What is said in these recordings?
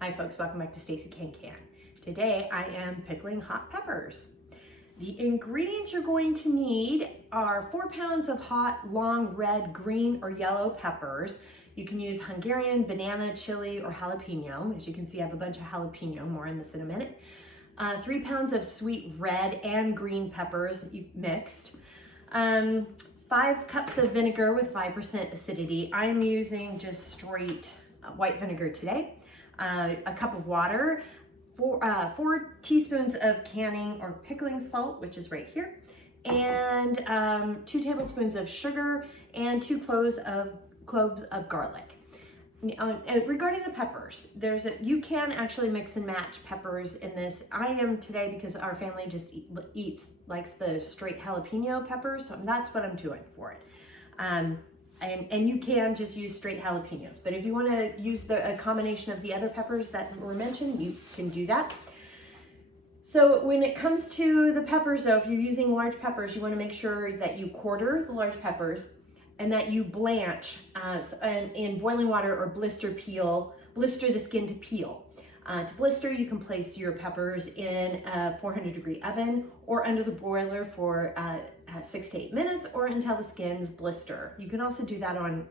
Hi folks, welcome back to Stacy Can Can. Today I am pickling hot peppers. The ingredients you're going to need are 4 pounds of hot, long, red, green, or yellow peppers. You can use Hungarian, banana, chile, or jalapeno. As you can see, I have a bunch of jalapeno, more on this in a minute. 3 pounds of sweet red and green peppers mixed. 5 cups of vinegar with 5% acidity. I'm using just straight white vinegar today. A cup of water, 4 teaspoons of canning or pickling salt, which is right here, and 2 tablespoons of sugar and 2 cloves of garlic. Regarding the peppers, you can actually mix and match peppers in this. I am today because our family just likes the straight jalapeno peppers, so that's what I'm doing for it. And you can just use straight jalapenos, but if you want to use a combination of the other peppers that were mentioned, you can do that. So when it comes to the peppers though, if you're using large peppers, you want to make sure that you quarter the large peppers and that you blanch in boiling water or blister the skin to peel. To blister, you can place your peppers in a 400-degree oven or under the broiler for 6 to 8 minutes or until the skins blister. You can also do that on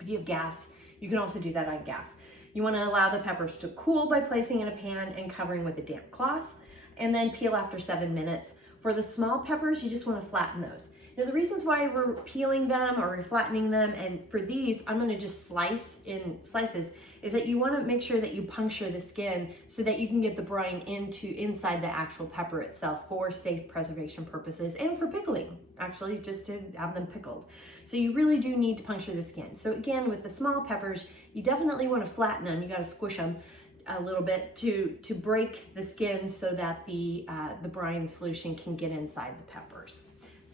if you have gas, you can also do that on gas. You want to allow the peppers to cool by placing in a pan and covering with a damp cloth, and then peel after 7 minutes. For the small peppers, you just want to flatten those. Now the reasons why we're peeling them or we're flattening them, and for these, I'm going to just slice in slices, is that you want to make sure that you puncture the skin so that you can get the brine inside the actual pepper itself for safe preservation purposes and for pickling, actually, just to have them pickled. So you really do need to puncture the skin. So again, with the small peppers, you definitely want to flatten them. You got to squish them a little bit to break the skin so that the brine solution can get inside the peppers.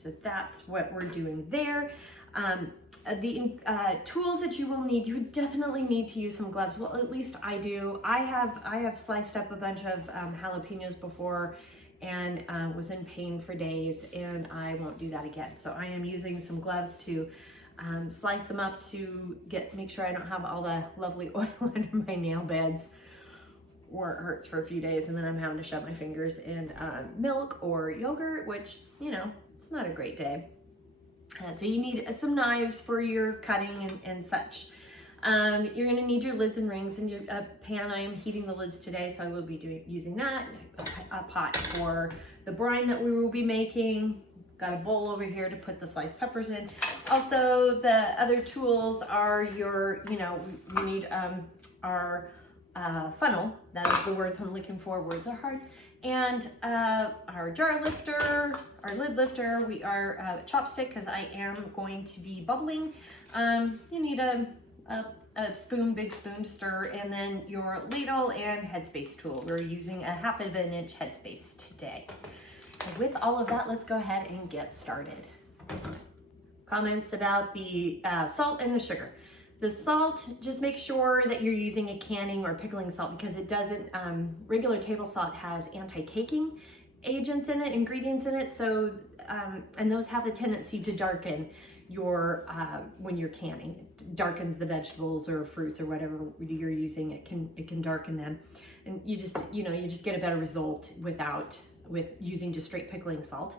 So that's what we're doing there. The tools that you will need, you would definitely need to use some gloves. Well, at least I do. I have sliced up a bunch of jalapenos before and was in pain for days, and I won't do that again. So I am using some gloves to slice them up to make sure I don't have all the lovely oil under my nail beds, or it hurts for a few days and then I'm having to shove my fingers in milk or yogurt, which, you know, it's not a great day. So you need some knives for your cutting and such. You're going to need your lids and rings and your pan. I am heating the lids today, so I will be using that. A pot for the brine that we will be making. Got a bowl over here to put the sliced peppers in. Also, the other tools are you need our funnel. That is the words I'm looking for. Words are hard. And our jar lifter, our lid lifter, we are chopstick because I am going to be bubbling. You need a spoon, big spoon to stir, and then your ladle and Headspace tool. We're using a 1/2 inch Headspace today. And with all of that, let's go ahead and get started. Comments about the salt and the sugar. The salt, just make sure that you're using a canning or pickling salt because it doesn't, regular table salt has anti-caking agents in it, ingredients in it, so, and those have a tendency to darken when you're canning. It darkens the vegetables or fruits or whatever you're using, it can darken them. And you just get a better result with using just straight pickling salt.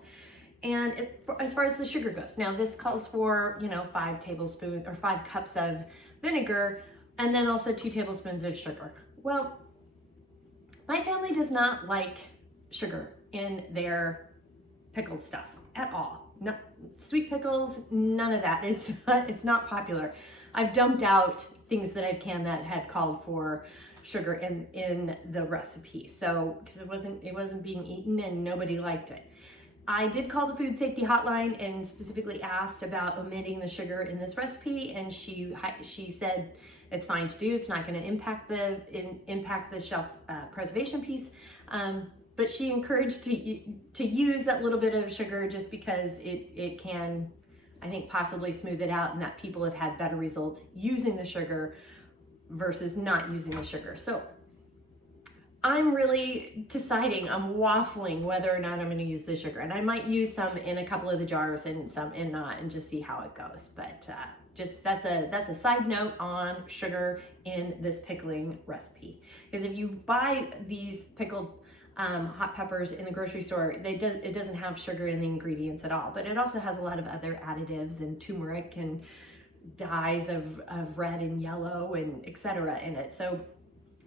And as far as the sugar goes, now this calls for, 5 cups of vinegar and then also 2 tablespoons of sugar. Well, my family does not like sugar in their pickled stuff at all. No, sweet pickles, none of that. It's not popular. I've dumped out things that I've canned that had called for sugar in the recipe. So, because it wasn't being eaten and nobody liked it. I did call the food safety hotline and specifically asked about omitting the sugar in this recipe, and she said it's fine to do. It's not going to impact the shelf preservation piece, but she encouraged to use that little bit of sugar just because it can, I think, possibly smooth it out, and that people have had better results using the sugar versus not using the sugar. So I'm really deciding, I'm waffling whether or not I'm going to use the sugar, and I might use some in a couple of the jars and some in not, and just see how it goes. But Just that's a side note on sugar in this pickling recipe. Because if you buy these pickled hot peppers in the grocery store, it doesn't have sugar in the ingredients at all, but it also has a lot of other additives and turmeric and dyes of red and yellow and etc. in it. So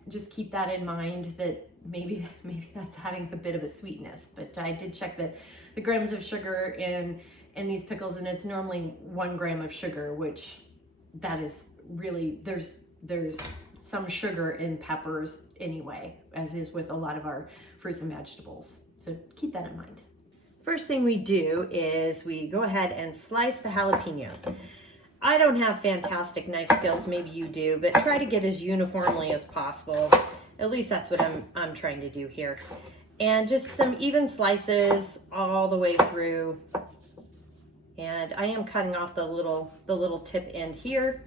just keep that in mind, that maybe that's adding a bit of a sweetness. But I did check the grams of sugar in these pickles, and it's normally 1 gram of sugar, which that is really, there's some sugar in peppers anyway, as is with a lot of our fruits and vegetables. So keep that in mind. First thing we do is we go ahead and slice the jalapenos. I don't have fantastic knife skills, maybe you do, but try to get as uniformly as possible. At least that's what I'm trying to do here. And just some even slices all the way through. And I am cutting off the little tip end here.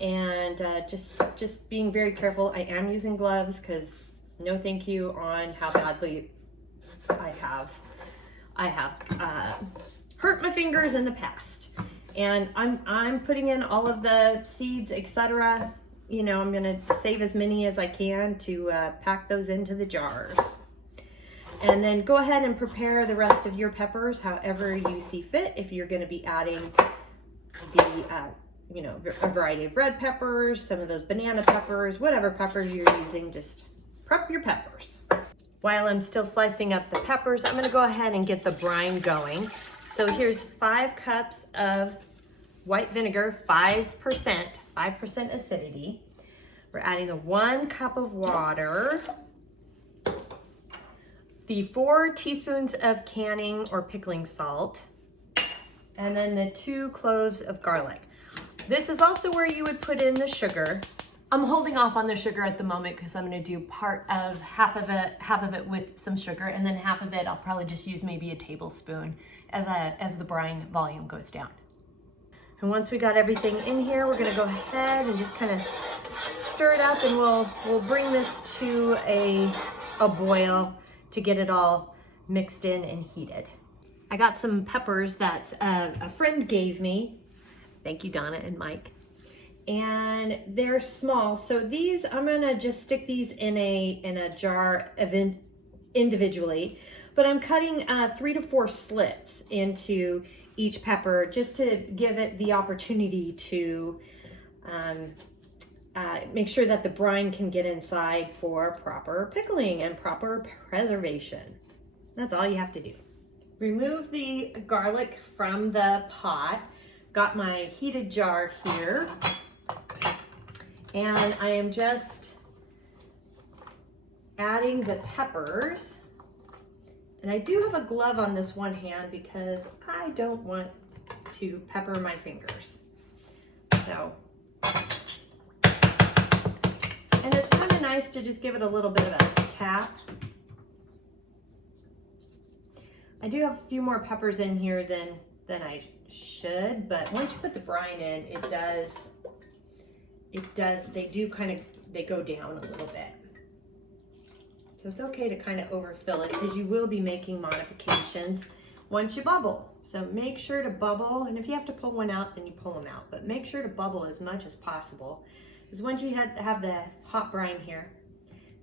And just being very careful. I am using gloves because no thank you on how badly I have hurt my fingers in the past. And I'm putting in all of the seeds, etc. You know, I'm gonna save as many as I can to pack those into the jars. And then go ahead and prepare the rest of your peppers however you see fit. If you're gonna be adding the, you know, a variety of red peppers, some of those banana peppers, whatever peppers you're using, just prep your peppers. While I'm still slicing up the peppers, I'm gonna go ahead and get the brine going. So here's 5 cups of white vinegar, 5% acidity. We're adding the 1 cup of water, the 4 teaspoons of canning or pickling salt, and then the 2 cloves of garlic. This is also where you would put in the sugar. I'm holding off on the sugar at the moment because I'm going to do half of it with some sugar, and then half of it I'll probably just use maybe a tablespoon as the brine volume goes down. And once we got everything in here, we're going to go ahead and just kind of stir it up, and we'll bring this to a boil to get it all mixed in and heated. I got some peppers that a friend gave me. Thank you, Donna and Mike. And they're small, so these I'm gonna just stick these in a jar individually, but I'm cutting 3 to 4 slits into each pepper just to give it the opportunity to make sure that the brine can get inside for proper pickling and proper preservation. That's all you have to do. Remove the garlic from the pot. Got my heated jar here. And I am just adding the peppers. And I do have a glove on this one hand because I don't want to pepper my fingers. So, and it's kind of nice to just give it a little bit of a tap. I do have a few more peppers in here than I should, but once you put the brine in, they go down a little bit. So it's okay to kind of overfill it because you will be making modifications once you bubble. So make sure to bubble, and if you have to pull one out, then you pull them out, but make sure to bubble as much as possible, because once you have the hot brine here,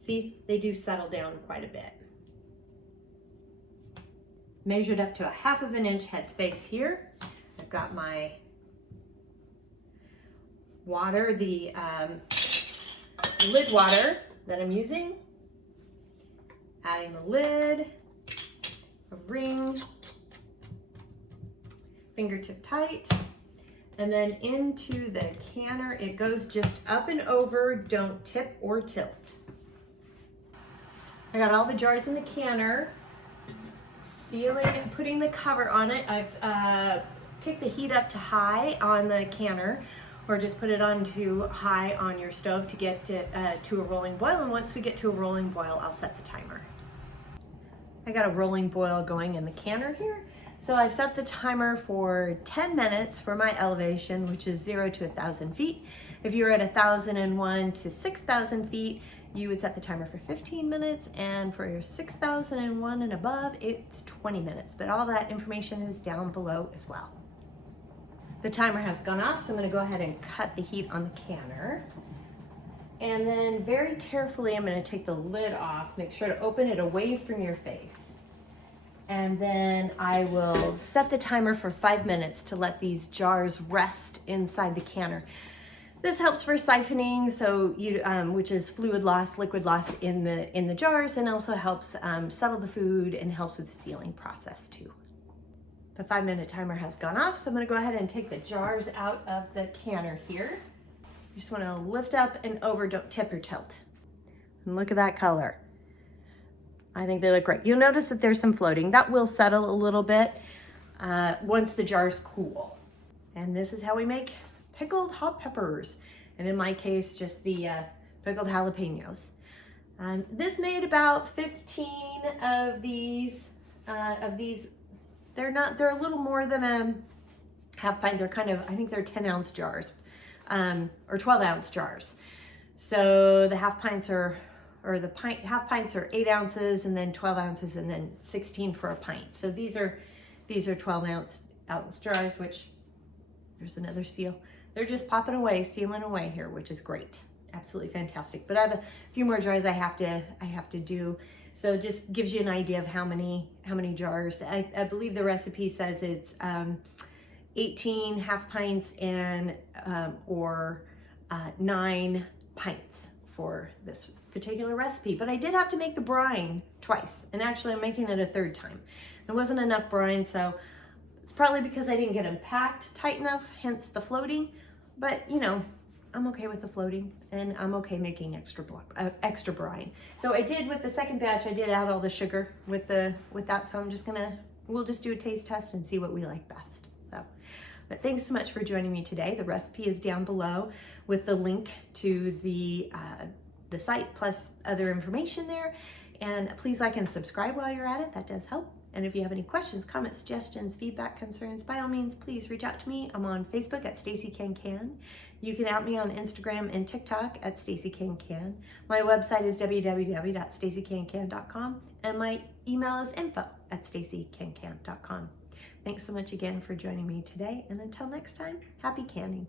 see, they do settle down quite a bit. Measured up to 1/2 inch headspace here. I've got my water, the lid water that I'm using. Adding the lid, a ring, fingertip tight, and then into the canner. It goes just up and over, don't tip or tilt. I got all the jars in the canner, sealing and putting the cover on it. I've kicked the heat up to high on the canner, or just put it on to high on your stove to get to a rolling boil. And once we get to a rolling boil, I'll set the timer. I got a rolling boil going in the canner here. So I've set the timer for 10 minutes for my elevation, which is 0 to 1,000 feet. If you're at 1,001 to 6,000 feet, you would set the timer for 15 minutes, and for your 6,001 and above, it's 20 minutes. But all that information is down below as well. The timer has gone off, so I'm going to go ahead and cut the heat on the canner. And then very carefully, I'm going to take the lid off. Make sure to open it away from your face. And then I will set the timer for 5 minutes to let these jars rest inside the canner. This helps for siphoning, so you, which is fluid loss, liquid loss in the jars, and also helps settle the food and helps with the sealing process too. The 5-minute timer has gone off, so I'm going to go ahead and take the jars out of the canner here. You just want to lift up and over, don't tip or tilt. And look at that color. I think they look great. You'll notice that there's some floating. That will settle a little bit once the jars cool. And this is how we make pickled hot peppers. And in my case, just the pickled jalapenos. This made about 15 of these. They're a little more than a half pint. They're kind of, I think they're 10-ounce jars or 12-ounce jars. So the half pints are, or the half pints are 8 ounces, and then 12 ounces, and then 16 for a pint. So these are 12-ounce jars, which there's another seal. They're just popping away, sealing away here, which is great. Absolutely fantastic. But I have a few more jars I have to do. So it just gives you an idea of how many jars. I believe the recipe says it's 18 half pints and or 9 pints for this particular recipe. But I did have to make the brine twice, and actually I'm making it a 3rd time. There wasn't enough brine, so it's probably because I didn't get them packed tight enough, hence the floating. But you know, I'm okay with the floating, and I'm okay making extra brine. So I did with the second batch, I did add all the sugar with that. So we'll just do a taste test and see what we like best. So, but thanks so much for joining me today. The recipe is down below with the link to the site plus other information there. And please like and subscribe while you're at it. That does help. And if you have any questions, comments, suggestions, feedback, concerns, by all means, please reach out to me. I'm on Facebook at Stacy Can Can. You can at me on Instagram and TikTok at Stacy Can Can. My website is www.stacycancan.com, and my email is info@stacycancan.com. Thanks so much again for joining me today, and until next time, happy canning.